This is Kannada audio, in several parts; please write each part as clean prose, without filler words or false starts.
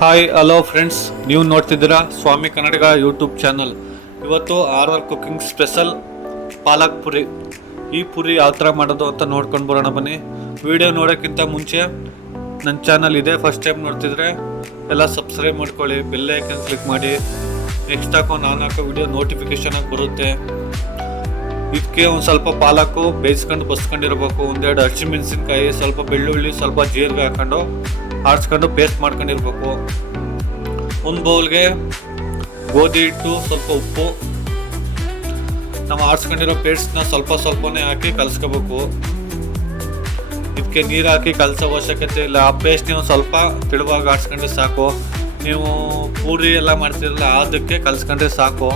ಹಾಯ್ ಹಲೋ ಫ್ರೆಂಡ್ಸ್, ನೀವು ನೋಡ್ತಿದ್ದೀರಾ ಸ್ವಾಮಿ ಕನ್ನಡಿಗ ಯೂಟ್ಯೂಬ್ ಚಾನಲ್. ಇವತ್ತು ಆರ್ ಕುಕಿಂಗ್ ಸ್ಪೆಷಲ್ ಪಾಲಕ್ ಪುರಿ. ಈ ಪುರಿ ಯಾವ ಥರ ಮಾಡೋದು ಅಂತ ನೋಡ್ಕೊಂಡು ಬರೋಣ ಬನ್ನಿ. ವಿಡಿಯೋ ನೋಡೋಕ್ಕಿಂತ ಮುಂಚೆ ನನ್ನ ಚಾನಲ್ ಇದೆ ಫಸ್ಟ್ ಟೈಮ್ ನೋಡ್ತಿದ್ರೆ ಎಲ್ಲ ಸಬ್ಸ್ಕ್ರೈಬ್ ಮಾಡ್ಕೊಳ್ಳಿ, ಬೆಲ್ ಐಕನ್ ಕ್ಲಿಕ್ ಮಾಡಿ. ನೆಕ್ಸ್ಟ್ ನಾನು ಹಾಕೋ ವಿಡಿಯೋ ನೋಟಿಫಿಕೇಶನ್ ಆಗಿ ಬರುತ್ತೆ. ಇದಕ್ಕೆ ಒಂದು ಸ್ವಲ್ಪ ಪಾಲಕ್ಕು ಬೇಯಿಸ್ಕೊಂಡು ಬಸ್ಕೊಂಡಿರ್ಬೇಕು. ಒಂದೆರಡು ಹಸಿಮೆಣಸಿನ್ಕಾಯಿ, ಸ್ವಲ್ಪ ಬೆಳ್ಳುಳ್ಳಿ, ಸ್ವಲ್ಪ ಜೀರಿಗೆ ಹಾಕೊಂಡು ಆಡ್ಸ್ಕೊಂಡು ಪೇಸ್ಟ್ ಮಾಡ್ಕೊಂಡಿರ್ಬೇಕು. ಒಂದು ಬೌಲ್ಗೆ ಗೋಧಿ ಹಿಟ್ಟು, ಸ್ವಲ್ಪ ಉಪ್ಪು, ನಾವು ಆಡ್ಸ್ಕೊಂಡಿರೋ ಪೇಸ್ಟ್ನ ಸ್ವಲ್ಪನೇ ಹಾಕಿ ಕಲಿಸ್ಕೋಬೇಕು. ಇದಕ್ಕೆ ನೀರು ಹಾಕಿ ಕಲಸೋ ಅವಶ್ಯಕತೆ ಇಲ್ಲ. ಆ ಪೇಸ್ಟ್ ನೀವು ಸ್ವಲ್ಪ ತಿಳುವಾಗಿ ಆಡ್ಸ್ಕೊಂಡ್ರೆ ಸಾಕು. ನೀವು ಪೂರಿ ಎಲ್ಲ ಮಾಡ್ತಿರಲ್ಲ ಅದಕ್ಕೆ ಕಲಿಸ್ಕೊಂಡ್ರೆ ಸಾಕು.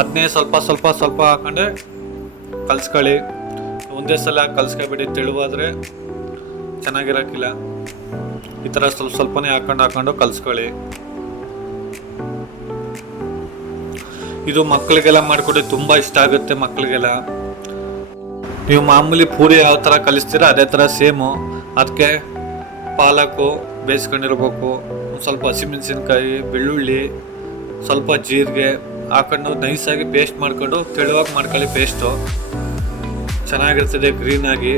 ಅದನ್ನೇ ಸ್ವಲ್ಪ ಹಾಕೊಂಡೆ ಕಲಿಸ್ಕೊಳ್ಳಿ. ಒಂದೇ ಸಲ ಕಲಿಸ್ಕೊಬೇಡಿ, ತೆಳುವಾದರೆ ಚೆನ್ನಾಗಿರೋಕ್ಕಿಲ್ಲ. ಈ ಥರ ಸ್ವಲ್ಪನೇ ಹಾಕೊಂಡು ಕಲಿಸ್ಕೊಳ್ಳಿ. ಇದು ಮಕ್ಕಳಿಗೆಲ್ಲ ಮಾಡಿಕೊಡಿ, ತುಂಬ ಇಷ್ಟ ಆಗುತ್ತೆ ಮಕ್ಕಳಿಗೆಲ್ಲ. ನೀವು ಮಾಮೂಲಿ ಪೂರಿ ಯಾವ ಥರ ಕಲಿಸ್ತೀರ ಅದೇ ಥರ ಸೇಮು. ಅದಕ್ಕೆ ಪಾಲಕು ಬೇಯಿಸ್ಕೊಂಡಿರ್ಬೇಕು, ಸ್ವಲ್ಪ ಹಸಿಮೆಣಸಿನ್ಕಾಯಿ, ಬೆಳ್ಳುಳ್ಳಿ, ಸ್ವಲ್ಪ ಜೀರಿಗೆ ಹಾಕೊಂಡು ನೈಸಾಗಿ ಪೇಸ್ಟ್ ಮಾಡ್ಕೊಂಡು ತೆಳುವಾಗಿ ಮಾಡ್ಕೊಳ್ಳಿ. ಪೇಸ್ಟು ಚೆನ್ನಾಗಿರ್ತದೆ, ಗ್ರೀನಾಗಿ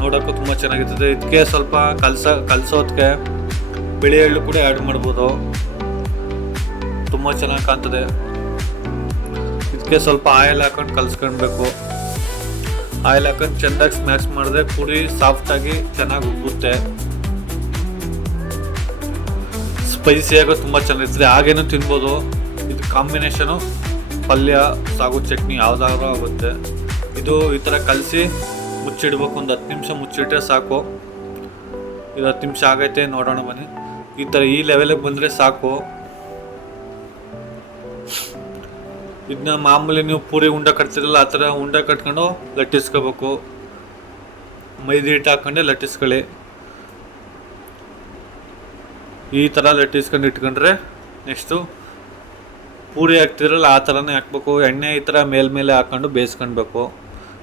ನೋಡೋಕ್ಕೂ ತುಂಬ ಚೆನ್ನಾಗಿರ್ತದೆ. ಇದಕ್ಕೆ ಸ್ವಲ್ಪ ಕಲಸೋದಕ್ಕೆ ಬಿಳಿ ಎಳ್ಳು ಕೂಡ ಆ್ಯಡ್ ಮಾಡ್ಬೋದು, ತುಂಬ ಚೆನ್ನಾಗಿ ಕಾಣ್ತದೆ. ಇದಕ್ಕೆ ಸ್ವಲ್ಪ ಆಯಿಲ್ ಹಾಕೊಂಡು ಕಲಿಸ್ಕೊಳ್ಬೇಕು. ಆಯಿಲ್ ಹಾಕೊಂಡು ಚೆಂದಾಗಿ ಸ್ಮ್ಯಾಶ್ ಮಾಡಿದ್ರೆ ಪುರಿ ಸಾಫ್ಟಾಗಿ ಚೆನ್ನಾಗಿ ಉಬ್ಬುತ್ತೆ. ಸ್ಪೈಸಿಯಾಗೂ ತುಂಬ ಚೆನ್ನಾಗಿರ್ತದೆ, ಹಾಗೇನೂ ತಿನ್ಬೋದು. ಇದು ಕಾಂಬಿನೇಷನು ಪಲ್ಯ, ಸಾಗು, ಚಟ್ನಿ ಯಾವುದಾದ್ರೂ ಆಗುತ್ತೆ. ಇದು ಈ ಥರ ಕಲಸಿ ಮುಚ್ಚಿಡ್ಬೇಕು. ಒಂದು 10 ನಿಮಿಷ ಮುಚ್ಚಿಟ್ರೆ ಸಾಕು. ಇದು 10 ನಿಮಿಷ ಆಗೈತೆ, ನೋಡೋಣ ಬನ್ನಿ. ಈ ಥರ ಈ ಲೆವೆಲಿಗೆ ಬಂದರೆ ಸಾಕು. ಇದನ್ನ ಮಾಮೂಲಿ ನೀವು ಪೂರಿ ಉಂಡೆ ಕಟ್ತಿರಲ್ಲ ಆ ಥರ ಉಂಡೆ ಕಟ್ಕೊಂಡು ಲಟ್ಟಿಸ್ಕೋಬೇಕು. ಮೈದಾ ಹಿಟ್ಟು ಹಾಕ್ಕೊಂಡೆ ಲಟ್ಟಿಸ್ಕೊಳ್ಳಿ. ಈ ಥರ ಲಟ್ಟಿಸ್ಕೊಂಡು ಇಟ್ಕೊಂಡ್ರೆ ನೆಕ್ಸ್ಟು ಪೂರಿ ಹಾಕ್ತಿರಲ್ಲ ಆ ಥರನೇ ಹಾಕ್ಬೇಕು. ಎಣ್ಣೆ ಈ ಥರ ಮೇಲೆ ಹಾಕ್ಕೊಂಡು ಬೇಯಿಸ್ಕೊಳ್ಬೇಕು.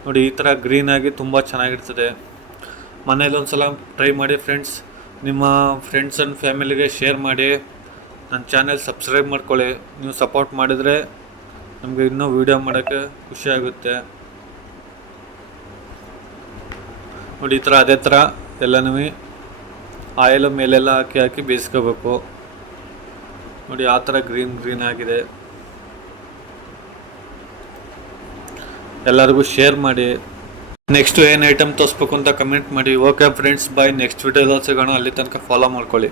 ನೋಡಿ, ಈ ಥರ ಗ್ರೀನಾಗಿ ತುಂಬ ಚೆನ್ನಾಗಿರ್ತದೆ. ಮನೇಲಿ ಒಂದು ಸಲ ಟ್ರೈ ಮಾಡಿ ಫ್ರೆಂಡ್ಸ್. ನಿಮ್ಮ ಫ್ರೆಂಡ್ಸ್ ಆ್ಯಂಡ್ ಫ್ಯಾಮಿಲಿಗೆ ಶೇರ್ ಮಾಡಿ. ನನ್ನ ಚಾನೆಲ್ ಸಬ್ಸ್ಕ್ರೈಬ್ ಮಾಡ್ಕೊಳ್ಳಿ. ನೀವು ಸಪೋರ್ಟ್ ಮಾಡಿದರೆ ನಮಗೆ ಇನ್ನೂ ವೀಡಿಯೋ ಮಾಡೋಕ್ಕೆ ಖುಷಿಯಾಗುತ್ತೆ. ನೋಡಿ, ಈ ಥರ ಅದೇ ಥರ ಎಲ್ಲನೂ ಆಯಿಲು ಮೇಲೆಲ್ಲ ಹಾಕಿ ಬೇಯಿಸ್ಕೋಬೇಕು. ನೋಡಿ, ಆ ಥರ ಗ್ರೀನ್ ಆಗಿದೆ. ಎಲ್ಲರಿಗೂ ಶೇರ್ ಮಾಡಿ. ನೆಕ್ಸ್ಟ್ ಏನು ಐಟಮ್ ತೋರಿಸ್ಬೇಕು ಅಂತ ಕಮೆಂಟ್ ಮಾಡಿ. ಓಕೆ ಫ್ರೆಂಡ್ಸ್, ಬಾಯ್. ನೆಕ್ಸ್ಟ್ ವಿಡಿಯೋದಲ್ಲಿ ಸಿಗೋಣ. ಅಲ್ಲಿ ತನಕ ಫಾಲೋ ಮಾಡ್ಕೊಳ್ಳಿ.